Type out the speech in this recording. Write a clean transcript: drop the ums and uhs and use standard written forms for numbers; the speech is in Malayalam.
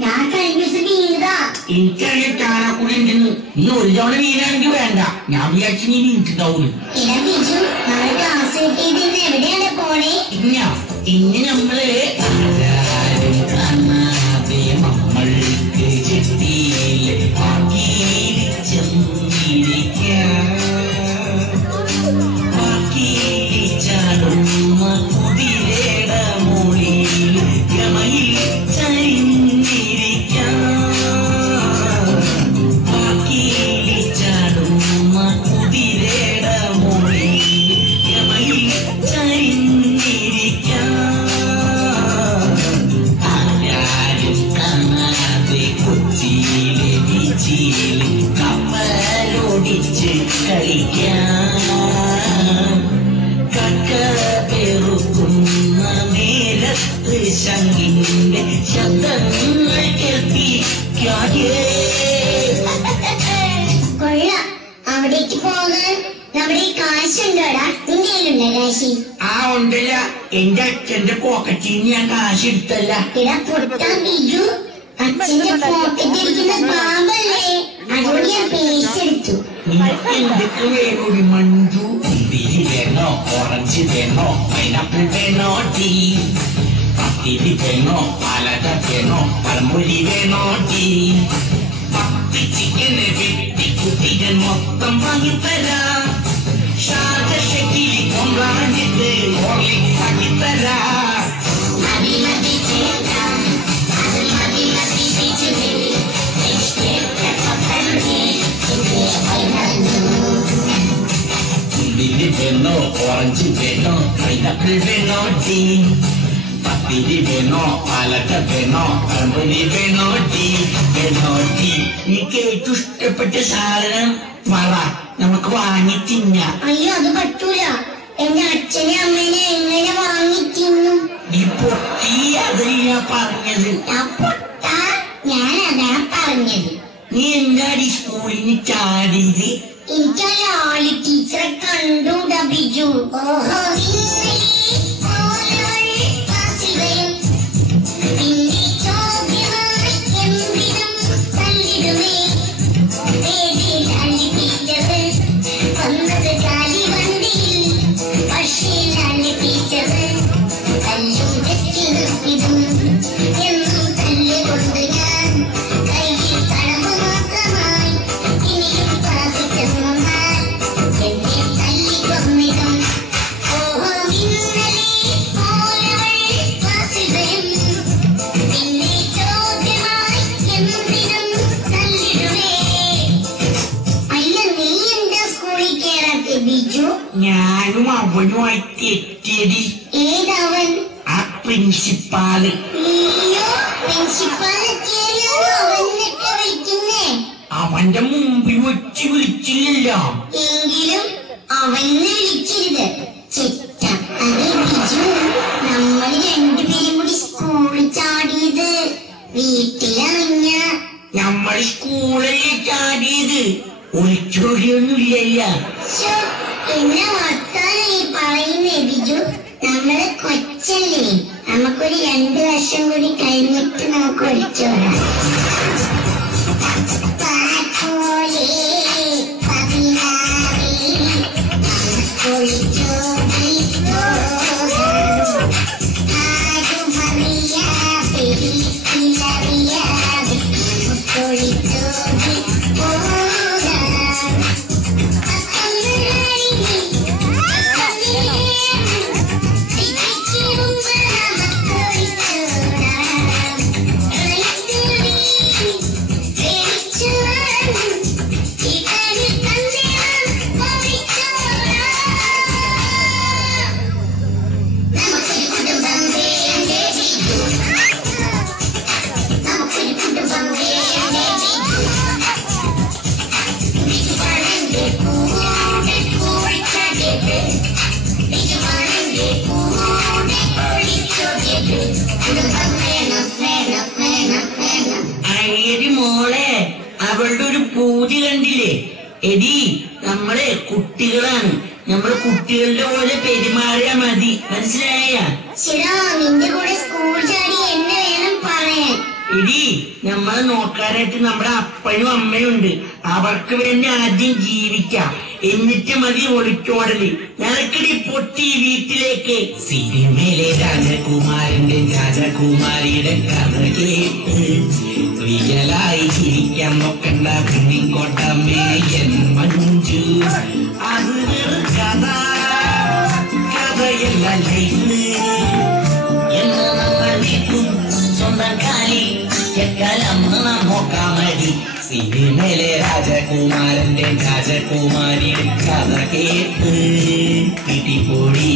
ഞാൻ കഴിഞ്ഞ ദിവസം വീണതാ. എനിക്കറിയാം ചാണക്കുടി ഉണ്ടെന്ന്. നീ ഒരു തവണ വീണാണെങ്കിൽ വേണ്ട, ഞാൻ വിചാരിച്ചു നീ വീണിട്ടുണ്ടാവും. ബിജു, നാളെ ക്ലാസ് കിട്ടിയത് എവിടെയാണ് പോണേ? ഇന്ന് നമ്മള് നമ്മൾക്ക് ചെത്തിയില് ചാടുന്ന കുതിരേട മൊഴിയിൽ ഗമയിൽ ചരിഞ്ഞിരിക്കാം. ചാടുന്ന കുതിരേട മൊഴിയിൽ ഗമയിൽ ചരിഞ്ഞിരിക്കാം. ആരാരും കാണാതെ കൊച്ചിയിലെ ബീച്ചിലെ കപ്പലോടിച്ച് കളിക്കാം. കക്ക പെറുക്കുന്ന നേരത്ത് ശങ്കിന്റെ ശബ്ദങ്ങൾ കേൾപ്പിക്കാതെ. കൊള്ളാം, അവിടേക്ക് പോകാൻ നമ്മുടെ കാശുണ്ടോടാ? നിന്റെ കയ്യിലുണ്ടോ കാശി? ആ ഉണ്ടല്ല, എന്റെ അച്ഛന്റെ പോക്കറ്റിൽ ഞാൻ കാശ് എടുത്തല്ല. ഇടാ പൊട്ടാ ബിജു, അച്ഛന്റെ പോക്കറ്റിരിക്കുന്ന പാമ്പല്ലേ, അതുകൊണ്ട് ഞാൻ പേസ് എടുത്തു. എന്തൊക്കെ വേണോടി മഞ്ജു? മുന്തിരി വേണോ, ഓറഞ്ച് വേണോ, പൈനാപ്പിൾ വേണോ, ടീ പത്തിരി വേണോ, പാലട വേണോ, പഴംപൊരി വേണോ, ടീ പത്തി ചിക്കന് വെട്ടി കുട്ടികൾ മൊത്തം വാങ്ങിത്തരാം. ഷാജ ഷക്കിലി കൊണ്ടാഞ്ഞിട്ട് ഹോർലിക്സ് ആക്കിത്തരാം. മതി മതി ചേട്ടാ, അത് മതി മതി ബിജുവേ, മുന്തിരി വേണോ, ഓറഞ്ച് വേണോ, പൈനാപ്പിൾ വേണോ, ടീ പത്തിരി വേണോ, പാലട വേണോ, പഴംപൊരി വേണോ, ടീ വേണോ, ടീ. എനിക്ക് ഏറ്റവും ഇഷ്ടപ്പെട്ട സാധനം പറ, നമുക്ക് വാങ്ങി തിന്നാം. അയ്യോ അത് പറ്റൂല, എന്റെ അച്ഛനെ അമ്മേനെ എങ്ങനെ വാങ്ങി തിന്നും? നീ പൊട്ടി, അതല്ല പറഞ്ഞത്. ഞാനതാ പറഞ്ഞത്. നീ എന്താടി സ്കൂളിന് ചാടിയത്? എനിക്ക് ആ ലാലി ടീച്ചറെ കണ്ടൂടാ ബിജു. ഓഹോ, ഞാനും അവനുമായി തെറ്റിയടി. ഏതവൻ? ആ പ്രിൻസിപ്പാള്. അവന്റെ മുമ്പിൽ വെച്ച് വിളിച്ചില്ലല്ലോ. എങ്കിലും അവനെ വിളിക്കരുത്. ചെറ്റ. അതെ ബിജു, നമ്മൾ രണ്ടുപേരും കൂടി സ്കൂളിൽ ചാടിയത് വീട്ടിലറിഞ്ഞ. നമ്മൾ സ്കൂളിലെ ചാടിയത് ഒളിച്ചോടിയൊന്നുമില്ലല്ല. പിന്നെ വർത്താനായി പറയുന്നേ ബിജു, നമ്മള് കൊച്ചല്ലേ, നമുക്കൊരു 2 വർഷം കൂടി കഴിഞ്ഞിട്ട് നമുക്ക് ഒളിച്ചോടാം. അവളുടെ ഒരു പൂതി കണ്ടില്ലേ? എടി, നമ്മളെ കുട്ടികളാണ്, നമ്മള് കുട്ടികളുടെ പോലെ പെരുമാറിയാ മതി, മനസ്സിലായ? ശരിയാ, നിന്റെ കൂടെ സ്കൂൾ ചാടി എന്നെ വേണം പറയാൻ. ഇടി, നമ്മളെ നോക്കാനായിട്ട് നമ്മുടെ അപ്പനും അമ്മയും ഉണ്ട്. അവർക്ക് വേണ്ടി ആദ്യം ജീവിക്കാം, എന്നിട്ട് മതി ഒളിച്ചോടല്. ഞങ്ങൾക്കിടി പൊട്ടി വീട്ടിലേക്ക്. സിനിമയിലെ രാജകുമാരന്റെ രാജകുമാരിയുടെ കഥ കേട്ട് റിയലായി ജീവിക്കാൻ നോക്കണ്ട പിന്നിക്കോട്ടമ്മേ എൻ മഞ്ജു. അത് കഥ കഥയല്ല ലൈഫ്. എന്ന് നമ്മൾ നിൽക്കും സ്വന്തം കാലി ചെക്കലമ്മ നോക്കാമടി. സിനിമയിലെ രാജകുമാരന്റെ രാജകുമാരിയുടെ കഥ കേട്ട് പിടിപൊടി.